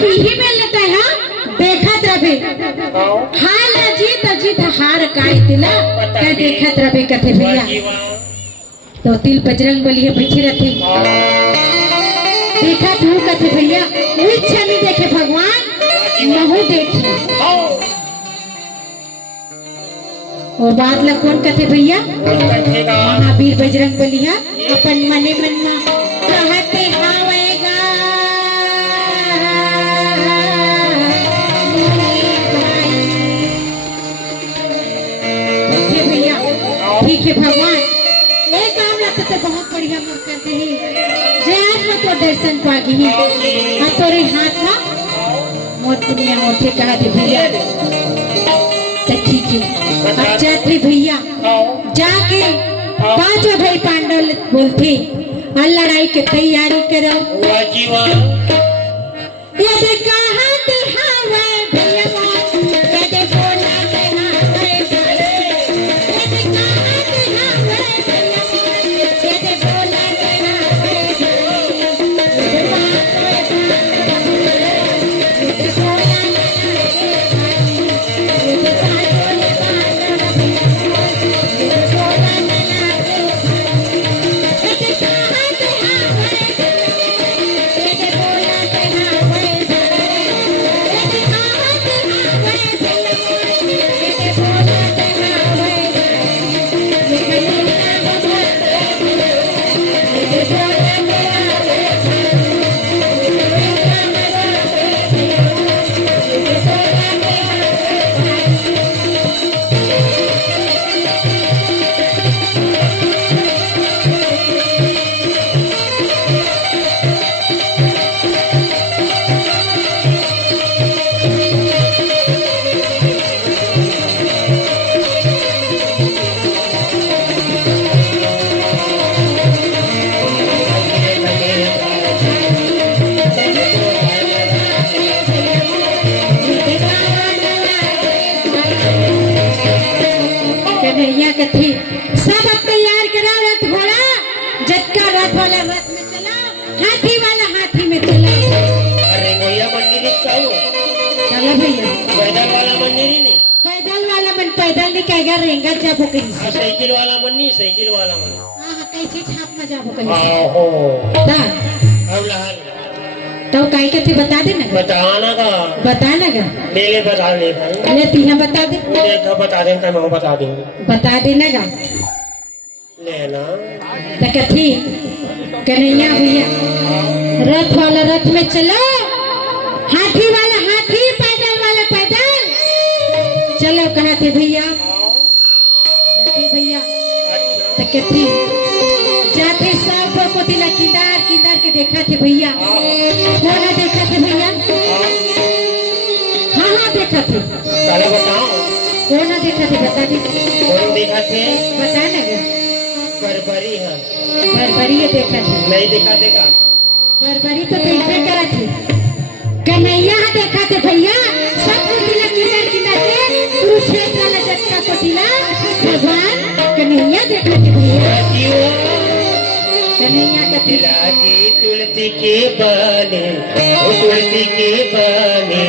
पीही में लेता है देखत रहे हाल अजीत अजीत हार काय तिला क्या देखत रहे कथे भैया तो तिल बजरंग बलिए बैठे रहते देखा तू कथे भैया इच्छा नहीं देखे भगवान महू देखी और बात ला कौन कथे भैया महावीर बजरंग बलिया अपन मने मन में कहते हावेगा भैया ठीक है भगवान एक काम लगता तो बहुत बढ़िया मोर करते हैं जय में तो दर्शन पागी ही हाँ तोरे हाथ में मोर दुनिया मोटे कहा दे भैया तो ठीक है अब जाते भैया जाके पांचों भाई पांडव बोलते और लड़ाई की तैयारी करो यदि कहा ते हवा भैया यदि बोला ते हवा यदि कहा ते हवा यदि बोला ते कथी सब अब तैयार करा रथ घोड़ा जटका रथ वाला रथ में चला हाथी वाला हाथी में चला अरे भैया मंदिर चलो चलो भैया पैदल वाला मंदिर नहीं पैदल वाला मन पैदल नहीं कहेगा रेंगा जाबो कहीं साइकिल वाला मन नहीं साइकिल वाला मन हां कैसे छाप में जाबो कहीं आहो ता अब लहर तो काई कथी बता दे ना बताना का बताना का ले बता ले भाई ले तीना बता दे देखो बता दे मैं बता दूंगा बता देना का लेना तो कथी कन्हैया भैया रथ वाला रथ में चलो हाथी वाला हाथी पैदल वाला पैदल चलो कहा थे भैया भैया तो कथी जाते सब पर कोतिला किदार किदार के देखा थे भैया कौन देखा थे भैया हाँ हाँ देखा थे चलो बताओ कौन देखा थे बता दी कौन देखा थे बता ना बरबरी है बरबरी देखा थे नहीं देखा देखा बरबरी तो देखते करा थे कन्हैया देखा थे भैया सब कोतिला किदार किदार के कुरुक्षेत्र वाला जटका कोतिला भगवान कन्हैया देखा थे भैया कन्हैया का तिलाकी तुलसी के बाने तुलसी के बाने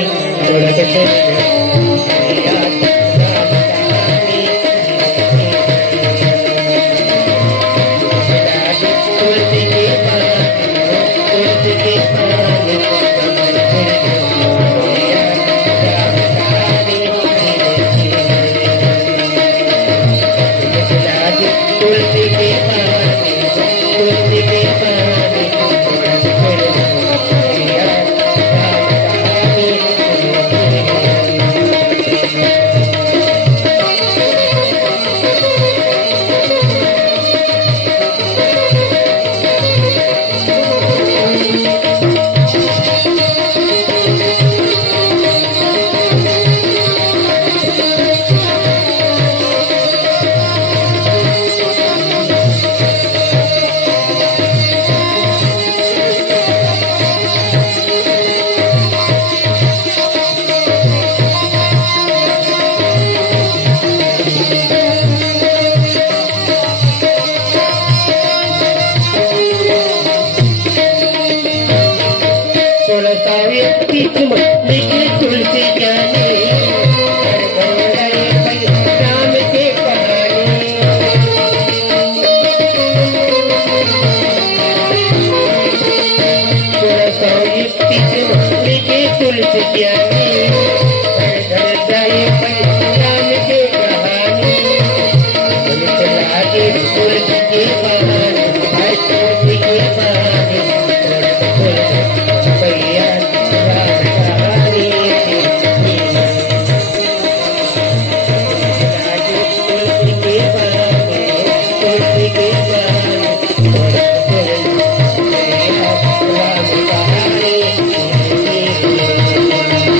लिखे तुलसी ज्ञानी